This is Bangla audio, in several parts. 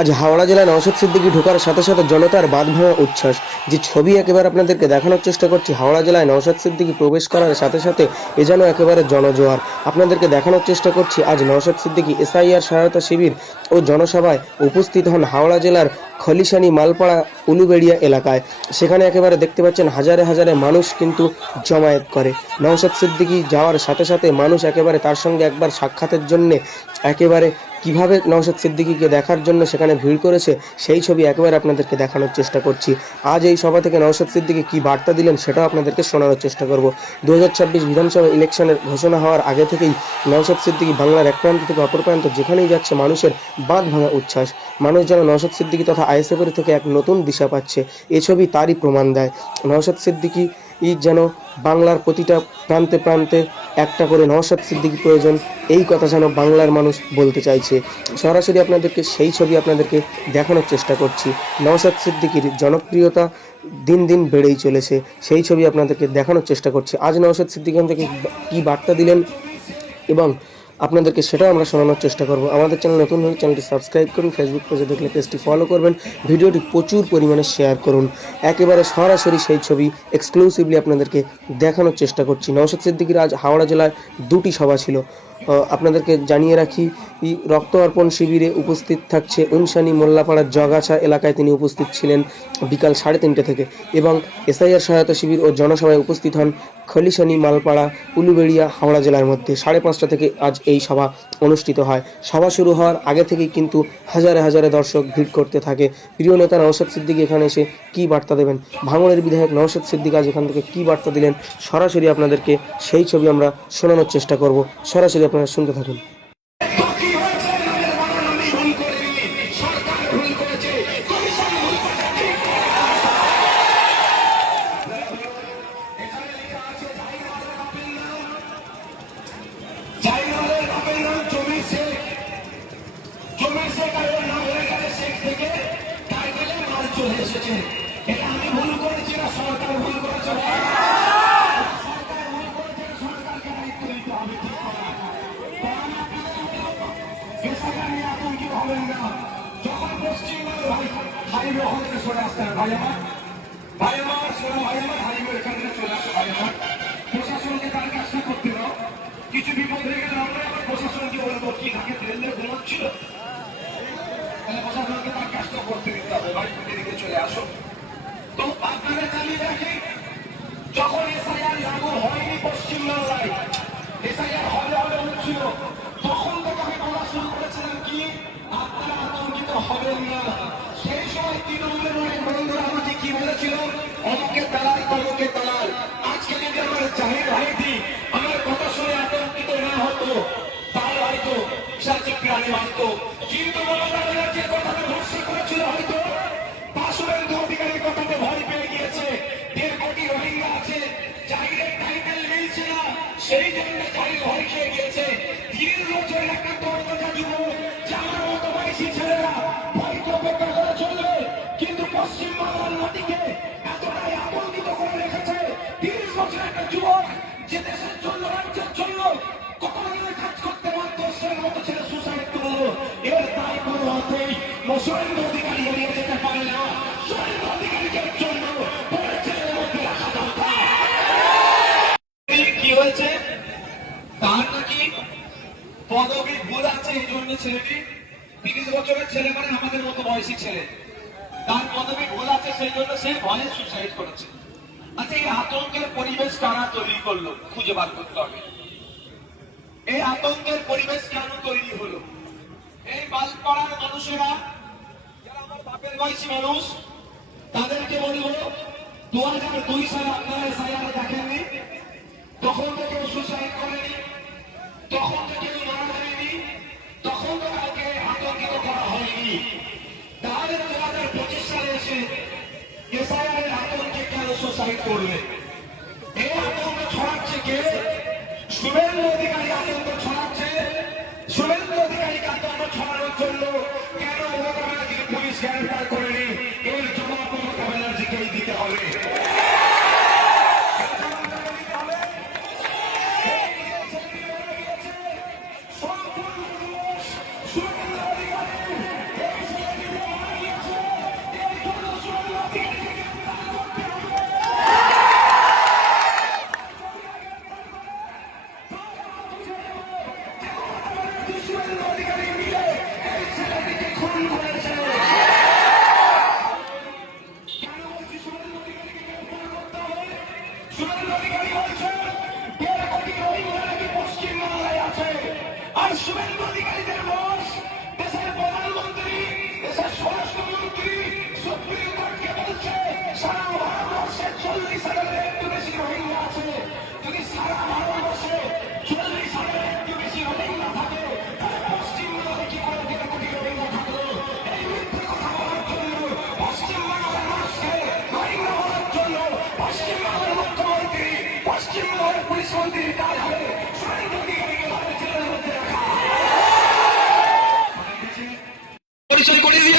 আজ হাওড়া জেলায় নওশাদ সিদ্দিকী ঢোকার সাথে সাথে জনতার বাঁধ ভাঙা উচ্ছ্বাস। যে ছবি একেবারে আপনাদেরকে দেখানোর চেষ্টা করছি, হাওড়া জেলায় নওশাদ সিদ্দিকী প্রবেশ করার সাথে সাথে এ যেন একেবারে জনজোয়ার। আপনাদেরকে দেখানোর চেষ্টা করছি আজ নওশাদ সিদ্দিকী এসআইআর সহায়তা শিবির ও জনসভায় উপস্থিত হন হাওড়া জেলার খলিশানি মালপাড়া উলুবেড়িয়া এলাকায়। সেখানে একেবারে দেখতে পাচ্ছেন হাজারে হাজারে মানুষ কিন্তু জমায়েত করে। নওশাদ সিদ্দিকী যাওয়ার সাথে সাথে মানুষ একেবারে তার সঙ্গে একবার সাক্ষাতের জন্যে একেবারে কিভাবে নওশাদ সিদ্দিকীকে দেখার জন্য সেখানে ভিড় করেছে সেই ছবি একেবারে আপনাদেরকে দেখানোর চেষ্টা করছি। আজ এই সভা থেকে নওশাদ সিদ্দিকী কী বার্তা দিলেন সেটাও আপনাদেরকে শোনানোর চেষ্টা করব। 2026 বিধানসভা ইলেকশনের ঘোষণা হওয়ার আগে থেকেই নওশাদ সিদ্দিকী বাংলার এক প্রান্ত থেকে অপর প্রান্ত যেখানেই যাচ্ছে মানুষের বাঁধ ভাঙা উচ্ছ্বাস। মানুষ যেন নওশাদ সিদ্দিকী তথা আইএসএফের থেকে এক নতুন দিশা পাচ্ছে, এ ছবি তারই প্রমাণ দেয়। নওশাদ সিদ্দিকী যেন বাংলার প্রতিটা প্রান্তে প্রান্তে একটা করে নওশাদ সিদ্দিকী প্রয়োজন, এই কথা যেন বাংলার মানুষ বলতে চাইছে। সরাসরি আপনাদেরকে সেই ছবি আপনাদেরকে দেখানোর চেষ্টা করছি। নওশাদ সিদ্দিকীর জনপ্রিয়তা দিন দিন বেড়েই চলেছে, সেই ছবি আপনাদেরকে দেখানোর চেষ্টা করছি। আজ নওশাদ সিদ্দিকী থেকে কী বার্তা দিলেন এবং আপনাদেরকে সেটাও আমরা শোনানোর চেষ্টা করব। আমাদের চ্যানেল নতুন হলে চ্যানেলটি সাবস্ক্রাইব করুন, ফেসবুক পেজে দেখলে পেজটি ফলো করবেন, ভিডিওটি প্রচুর পরিমাণে শেয়ার করুন। একেবারে সরাসরি সেই ছবি এক্সক্লুসিভলি আপনাদেরকে দেখানোর চেষ্টা করছি। নওশাদ সিদ্দিকীর আজ হাওড়া জেলায় দুটি সভা ছিল। আপনাদেরকে জানিয়ে রাখি, রক্ত অর্পণ শিবিরে উপস্থিত থাকছে উনসানি মোল্লাপাড়ার জগাছা এলাকায় তিনি উপস্থিত ছিলেন বিকাল 3:30 থেকে, এবং এসআইআর সহায়তা শিবির ও জনসভায় উপস্থিত হন খলিশানি মালপাড়া উলুবেড়িয়া হাওড়া জেলার মধ্যে। 5:30 থেকে আজ এই সভা অনুষ্ঠিত হয়। সভা শুরু হওয়ার আগে থেকেই কিন্তু হাজারে হাজারে দর্শক ভিড় করতে থাকে। প্রিয় নেতা নওশাদ সিদ্দিকী এখানে এসে কী বার্তা দেবেন, ভাঙড়ের বিধায়ক নওশাদ সিদ্দিকী আজ এখান থেকে কী বার্তা দিলেন, সরাসরি আপনাদেরকে সেই ছবি আমরা শোনানোর চেষ্টা করব। সরাসরি আপনারা শুনতে থাকুন। প্রশাসনকে তার কাজটা করতে দাও। কিছু বিপদ হয়ে গেলে আমরা আবার প্রশাসনকে বলবো কি থাকে ট্রেনে ঘুমাচ্ছিল, তাহলে প্রশাসনকে তার কাজটা করতে দিতে হবে। বাড়ি দিকে চলে আসো। তো আপনারা চালিয়ে রাখি, যখন এসআইআর লাগু হয়নি পশ্চিমবাংলায়, এসআইআর হলে হলে হচ্ছিল, তখন থেকে আমি বলা শুরু করেছিলাম কি আপনারা আতঙ্কিত হবেন না। সেই সময় তৃণমূলের অনেক বন্ধুরা আমাকে কি বলেছিল, অমুকে দালাল তমুকে দালাল। আজকে যদি আমার জাহির ভাইটি আমার কথা শুনে আতঙ্কিত না হতো তাহলে হয়তো সাথে প্রাণে বাঁচত। কিন্তু যে কথাটা ভরসা করেছিল হয়তো শুভেন্দু অধিকারীর কথাতে ভয় পেয়ে গিয়েছে। 1.5 কোটি রোহিঙ্গা আছে, জাহিরের টাইটেল মিলছে না, সেই জন্য জাহির ভয় খেয়ে গিয়েছে। 3 বছর একটা তরতাজা যুবক যার মতো বয়সী ছেলেরা হয়তো অপেক্ষা করে চলবে, কিন্তু পশ্চিমবাংলার মাটিকে এতটাই আতঙ্কিত করে রেখেছে। 30 বছর একটা যুবক যে দেশের জন্য রাজ্যের জন্য কখনো কাজ করতে পারত, সেই মতো ছেলে সুসাইড করলো। এর তাই কোনো হতেই শুভেন্দু অধিকারী এড়িয়ে যেতে পারে না। শুভেন্দু অধিকারীদের জন্য কি হয়েছে, তার নাকি পদবী ভুল আছে, এই জন্য ছেলেটি 30 বছরের ছেলে, মানে আমাদের মতো বয়সী ছেলে, তার পদবী ভুল আছে, সেই জন্য সে ভয়ে সুসাইড করেছে। আচ্ছা, এই আতঙ্কের পরিবেশ কারা তৈরি করলো খুঁজে বার করতে হবে। এই আতঙ্কের পরিবেশ কেন তৈরি হলো? এই বালপাড়ার মানুষেরা যারা আমার বাপের বয়সী মানুষ, তাদেরকে বলবো 2002 সালে আপনারা এসআইআর দেখেননি, তখন তো কেউ সুসাইড করেনি, তখন তো কেউ মারা যায়নি, তখন তো কাউকে আতঙ্কিত করা হয়নি। তাহলে 2025 সালে এসে এসআইআর আতঙ্কে কেন সুসাইড করবে? এই আতঙ্ক ছড়াচ্ছে কে? শুভেন্দু অধিকারী আতঙ্ক ছড়াচ্ছে। শুভেন্দু অধিকারীকে আতঙ্ক ছড়ানোর জন্য কেন মমতা ব্যানার্জিকে পুলিশ গ্রেফতার করেনি, এর জবাব মমতা ব্যানার্জিকেই দিতে হবে। শুভেন্দু অধিকারী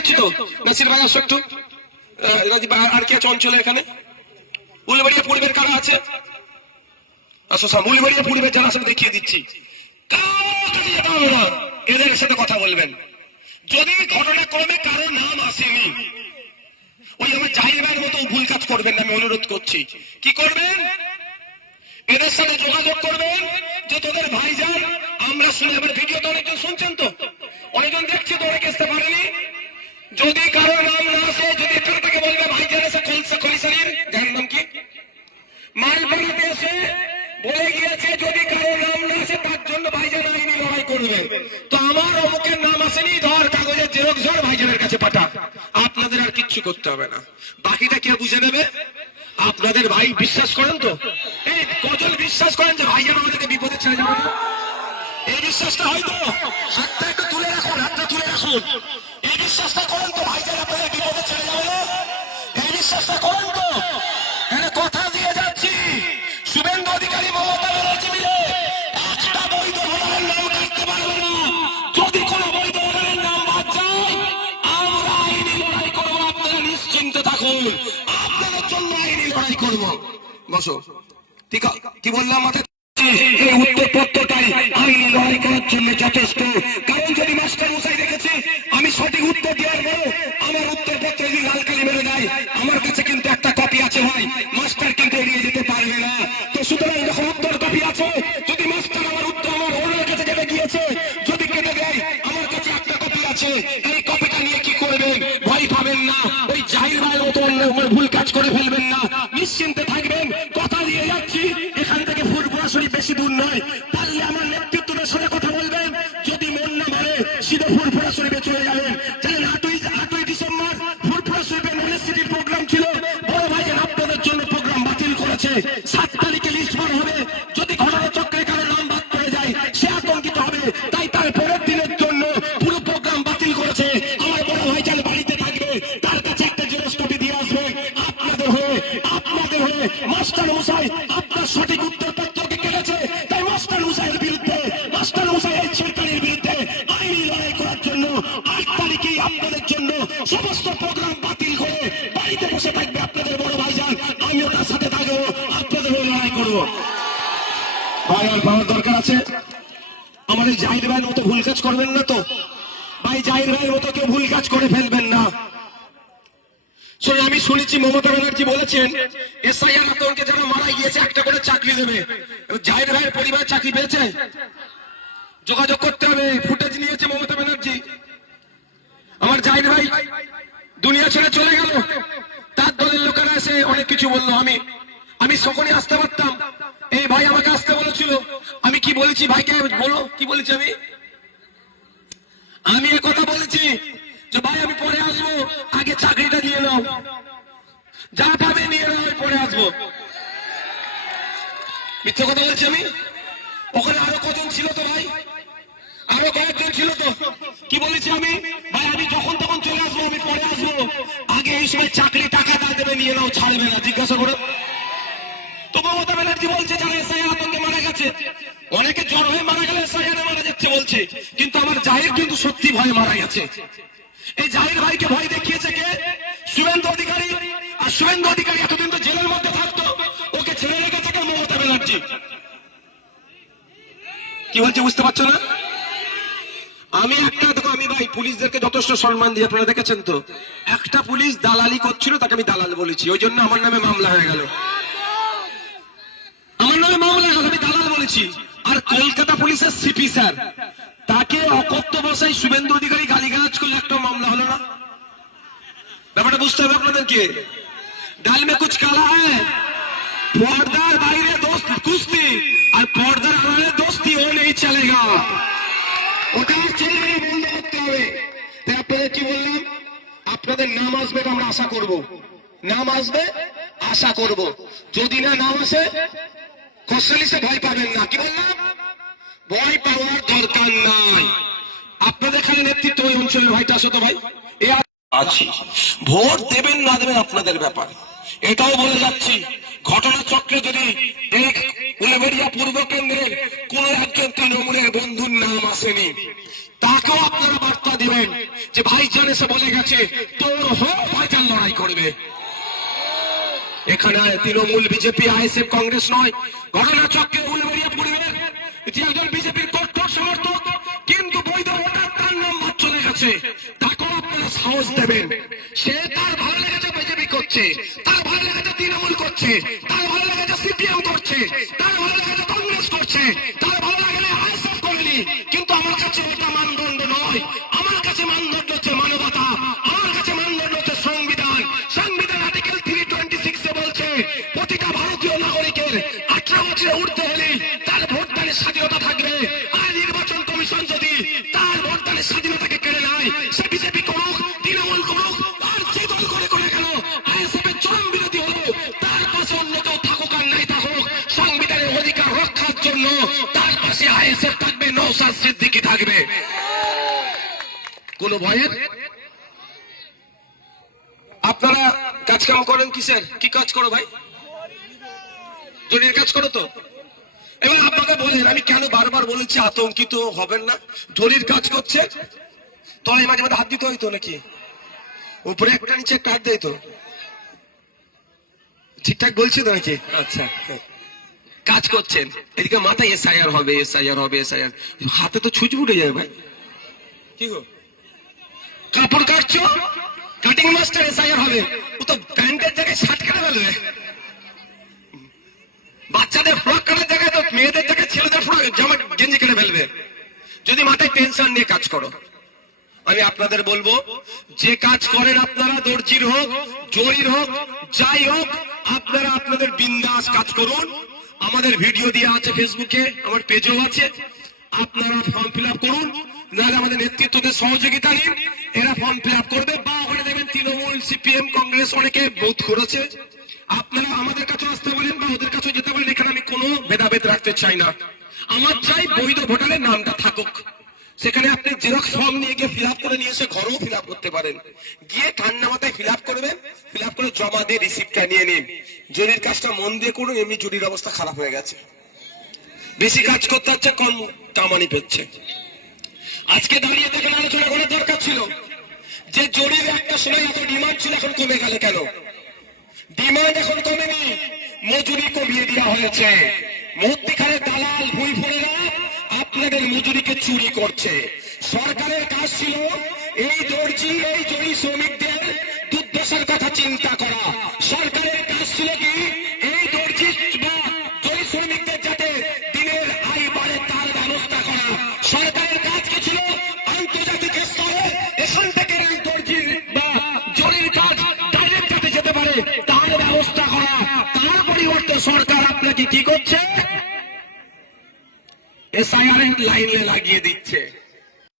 যাচ্ছি তো নাসির ভাই আসো একটু আর কি আছে অঞ্চলে এখানে উলবেড়িয়া পূর্বের কারা আছে আসো সব উলবেড়িয়া পূর্বের যারা সব দেখিয়ে দিচ্ছি এদের সাথে কথা বলবেন যদি ঘটনাক্রমে কারো নাম আসেনি ওই আমার জাহির ভাইয়ের মতো ভুল কাজ করবেন না আমি অনুরোধ করছি কি করবেন এদের সাথে যোগাযোগ করবেন যে তোদের ভাইজান আমরা শুনে এবার ভিডিওতে অনেকজন শুনছেন তো অনেকজন দেখছে তো অনেকে আসতে পারেনি যদি কারো নাম না আসে যদি এখান থেকে বলবে ভাইজান এসে খলিশানির যার নাম কি মালপাড়াতে এসে বলে গিয়েছে যদি কারো নাম না আসে তার জন্য ভাইজান আইনি লড়াই করবে তো আমার অমুকের নাম আসেনি ধর কাগজের জেরক্স ধর ভাইজানের কাছে পাঠা আপনাদের আর কিচ্ছু করতে হবে না বাকিটা কে বুঝে নেবে আপনাদের ভাই বিশ্বাস করেন তো এই কজন বিশ্বাস করেন যে ভাইজান আমাদেরকে বিপদে ছেড়ে যাবে না এই বিশ্বাসটা হয়তো হাতটা একটু তুলে রাখুন হাতটা তুলে রাখুন এই বিশ্বাসটা করেন তো ভাইজান আপনাদের বিপদে ছেড়ে যাবে না এই বিশ্বাসটা করেন তো কথা দিয়ে যাচ্ছি শুভেন্দু অধিকারী মমতা ব্যানার্জি মিলে একটা বৈধ ভোটারের নাম কাটতে পারবে না যদি কোনো বৈধ ভোটারের নাম বাদ যায় আমরা আইনি লড়াই করবো আপনারা নিশ্চিন্ত থাকুন আপনাদের জন্য আইনি লড়াই করবো বসো ঠিক কি বললাম মাথায় এই উত্তরপত্রটাই আইনি লড়াই করার জন্য যথেষ্ট কারণ যদি মাস্টার মশাই দেখেছে আমি সঠিক উত্তর দেওয়ার পর আমার উত্তরপত্র যদি লাল কালি মেরে দেয় আমার কাছে কিন্তু একটা কপি আছে ভাই মাস্টার কিন্তু এড়িয়ে যেতে পারবে না তো সুতরাং যখন উত্তর কপি আছে যদি মাস্টার আমার উত্তর আমার ওনার কাছে কেটে গিয়েছে যদি কেটে দেয় আমার কাছে একটা কপি আছে এই কপিটা নিয়ে কি করবেন ভয় পাবেন না ওই জাহির ভাইয়ের মতো ভুল কাজ করে ফেলবেন না নিশ্চিন্তে থাকবেন কথা দিয়ে যাচ্ছি এখান থেকে ফুরফুরা শরীফ বেশি দূর নয় পারলে আমার নেতৃত্বের সাথে কথা বলবেন যদি মন না মারে সিধে ফুরফুরা শরীফে চলে যাবেন জানেন 8ই ডিসেম্বর ফুরফুরা শরীফে ইউনিভার্সিটির প্রোগ্রাম ছিল বড় ভাইজান আপনাদের জন্য প্রোগ্রাম বাতিল করেছে 7 তারিখে লিস্ট বার হবে যদি ঘটনা চক্রে কারো নাম বাদ পড়ে যায় সে আতঙ্কিত হবে তাই তার পরের দিনের জন্য পুরো প্রোগ্রাম বাতিল করেছে আমার বড় ভাইজান বাড়িতে থাকবে তার কাছে একটা জেরক্স কপি দিয়ে আসবে আপনাদের হয়ে মাস্টার মশাই আপনার সঠিক উত্তরপত্রকে কেটেছে তাই মাস্টার মশাইয়ের বিরুদ্ধে মাস্টার মশাই এই সরকারের বিরুদ্ধে আইনি লড়াই করার জন্য 8 তারিখেই আপনাদের জন্য সমস্ত প্রোগ্রাম বাতিল করে বাড়িতে বসে থাকবে আপনাদের বড় ভাইজান আমিও তার সাথে থাকবো আপনাদের হয়ে লড়াই করবো ভাই আর পাওয়ার দরকার আছে আমাদের জাহির ভাইয়ের মতো ভুল কাজ করবেন না তো ভাই জাহির ভাইয়ের মতো কেউ ভুল কাজ করে ফেলবেন না আমি শুনেছি মমতা ব্যানার্জি বলেছেন এসআইআর আতঙ্কে যারা মারা গিয়েছে একটা করে চাকরি দেবে জাহির ভাইয়ের পরিবার চাকরি পেয়েছে যোগাযোগ করতে হবে ফুটেজ নিয়েছে মমতা ব্যানার্জি আমার জাহির ভাই দুনিয়া ছেড়ে চলে গেল তার দলের লোকেরা এসে অনেক কিছু বললো আমি সকলে আসতে পারতাম এই ভাই আমাকে আসতে বলেছিল আমি কি বলেছি ভাইকে বলো কি বলেছি আমি কথা বলেছি যে ভাই আমি পরে আসবো আগে চাকরিটা নিয়ে নাও যা পাবে নিয়ে নাও পরে আসবো মিথ্যে কথা বলছি আমি ওখানে আরো কজন ছিল তো ভাই আরো কয়েকজন ছিল তো কি বলেছি আমি ভাই আমি যখন তখন চলে আসবো আমি পরে আসবো আগে এই সময় চাকরি টাকা না দেবে নিয়ে নাও ছাড়বে না জিজ্ঞাসা করে তো মমতা ব্যানার্জি বলছে যারা এসআইআর আতঙ্কে মারা গেছে অনেকে জ্বর হয়ে মারা গেলে এসআইআর মারা যাচ্ছে বলছে কিন্তু আমার জাহির কিন্তু সত্যি ভয়ে মারা গেছে এই জাহির ভাইকে ভয় দেখিয়েছে কে শুভেন্দু অধিকারী আর শুভেন্দু অধিকারী এতদিন তো জেলের মধ্যে থাকতো ওকে ছেড়ে রেখেছে কে মমতা ব্যানার্জি কি বলছে বুঝতে পারছো না আমি একটা দেখো আমি ভাই পুলিশদেরকে যথেষ্ট সম্মান দিয়ে আপনারা দেখেছেন তো একটা পুলিশ দালালি করছিল তাকে আমি দালাল বলেছি ওই জন্য আমার নামে মামলা হয়ে গেল আমি দালাল বলেছি আর কলকাতা পুলিশের সিপি স্যার তাকে অকথ্য ভাষায় শুভেন্দু অধিকারী গালিগালাজ করলে একটা মামলা হলো না ব্যাপারটা বুঝতে হবে আপনাদেরকে ডাল মে কুছ কালা হ্যায় পর্দার বাইরে দোস্ত কুস্তি আর পর্দার আড়ালে দোস্তি ও নেই চলেগা ওটা চলবে বন্ধ করতে হবে তাই আপনাদের কি বললাম আপনাদের নাম আসবে আমরা আশা করব নাম আসবে আশা করব যদি না নাম আসে কোশ্চেনিসে ভয় পাবেন না কি বললাম ভয় পাওয়ার দরকার নাই আপনাদের খালি নেতৃত্ব ওই অঞ্চলের ভাইটা আসো তো ভাই আছি ভোট দেবেন না দেবেন আপনাদের ব্যাপার এটাও বলে যাচ্ছি ঘটনা চক্রে যদি উলবেড়িয়া পূর্ব কেন্দ্রের কোন একজন তৃণমূলের বন্ধুর নাম আসেনি তাকেও আপনারা বার্তা দিবেন যে ভাইজান এসে বলে গেছে তোর হোক ভাইজান লড়াই করবে। এখানে তৃণমূল, বিজেপি, আইএসএফ, কংগ্রেস নয়, ঘটনাচক্রে উলবেড়িয়া পরিবার যে একজন বিজেপির কট্টর সমর্থক কিন্তু বৈধ ভোটার তার নাম বাদ চলে গেছে, তাকেও আপনারা সাহস দেবেন। সে তার ভালো লেগেছে বিজেপি করছে, তার ভালো লেগেছে তৃণমূল করছে, তার ভালো লেগেছে সিপিএম করছে, তার ভালো লেগেছে কংগ্রেস করছে, তার ভালো লাগলে আইএসএফ করেনি। কিন্তু আমার কাছে এটা মানদণ্ড নয়, আমার কাছে মানদণ্ড হচ্ছে মানবতা, আমার কাছে মানদণ্ড হচ্ছে সংবিধান। সংবিধান আর্টিকেল 326 বলছে প্রতিটা ভারতীয় নাগরিকের 18 বছরে উঠতে হলে তার ভোটদানের স্বাধীনতা থাকবে। আর নির্বাচন কমিশন যদি তার ভোটদানের স্বাধীনতাকে কেড়ে নেয়, সে বিজেপি করুক, তৃণমূল করুক, আর যে দল করে গেল আইএসএফ এর চরম বিরোধী হলো, তার পাশে অন্য কেউ থাকুক আর নাই থাকুক, সংবিধানের অধিকার রক্ষার জন্য তার পাশে আইএসএফ থাকবে, নওশাদ সিদ্দিকী থাকবে। কোন ভয়ের? আপনারা কাজ কাম করেন কিসের? কি কাজ করো ভাই? জরির কাজ করো তো? এবার আপনাকে বলেন, আমি কেন বারবার বলেছি আতঙ্কিত হবেন না। জরির কাজ করছে, তলায় মাঝে মাঝে হাত দিতে হইতো নাকি? উপরে একটা নিচে একটা হাত দিত, ঠিকঠাক বলছি তো নাকি? আচ্ছা, কাজ করছেন, এদিকে মাথায় এসআইআর হবে, এসআইআর হবে, এসআইআর, হাতে তো ছুঁচ উঠে যাবে ভাই। কি গো, কাপড় কাটছো, কাটিং মাস্টার এসআইআর হবে, ও তো প্যান্টের জায়গায় শার্ট কেটে ফেলবে। বাচ্চাদের ফ্রক কাটার জায়গায় তো মেয়েদের জায়গায় ছেলেদের ফ্রক জামা গেঞ্জি কেটে ফেলবে। যদি মাথায় টেনশন নিয়ে কাজ করো, আমি আপনাদের বলবো যে কাজ করেন আপনারা, দর্জির হোক, জরির হোক, যাই হোক, আপনারা আপনাদের বিন্দাস কাজ করুন। আমাদের ভিডিও দেওয়া আছে ফেসবুকে, আমার পেজও আছে, আপনারা ফর্ম ফিল আপ করুন, নাহলে আমাদের নেতৃত্বদের সহযোগিতা নিন, এরা ফর্ম ফিল আপ করবে। বা ওখানে দেখবেন তৃণমূল, সিপিএম, কংগ্রেস অনেকে বুথ করেছে, আপনারা আমাদের কাছে আসতে বলেন বা ওদের কাছে যেতে বলেন, এখানে আমি কোনো ভেদাভেদ রাখতে চাই না। আমার চাই বৈধ ভোটারের নামটা থাকুক। সেখানে আপনি জেরক্স ফর্ম নিয়ে গিয়ে ফিল আপ করে নিয়ে এসে ঘরেও ফিল আপ করতে পারেন, গিয়ে ঠান্ডা মাথায় ফিল আপ করবেন, ফিল আপ করে জমা দিয়ে রিসিপ্টটা নিয়ে নিন। জরির কাজটা মন দিয়ে করুন, এমনি জরির অবস্থা খারাপ হয়ে গেছে, বেশি কাজ করতে হচ্ছে, কম কামানি পেচ্ছে। আজকে দাঁড়িয়ে দেখেন আলোচনা করার দরকার ছিল যে জরির একটা সময় এত ডিমান্ড ছিল, এখন কমে গেল কেন? ডিমান্ড এখন কমেনি, মজুরি কমিয়ে দেওয়া হয়েছে। মধ্যিখানে দালাল ভুইফোড়েরা আপনাদের মজুরিকে চুরি করছে। সরকারের কাজ ছিল এই দর্জি, এই জরি শ্রমিকদের দুর্দশার কথা চিন্তা করা। সরকারের কাজ ছিল কি এই দর্জি বা জরি শ্রমিকদের যাতে দিনের আয় বাড়ে তার ব্যবস্থা করা। সরকারের কাজ কি ছিল? আন্তর্জাতিক স্তরে এখান থেকে এই দর্জির বা জরির কাজ ডাইরেক্ট যাতে যেতে পারে তার ব্যবস্থা করা। তার পরিবর্তে সরকার আপনাকে কি করছে? এসআইআর লাইনে লাগিয়ে দিচ্ছে।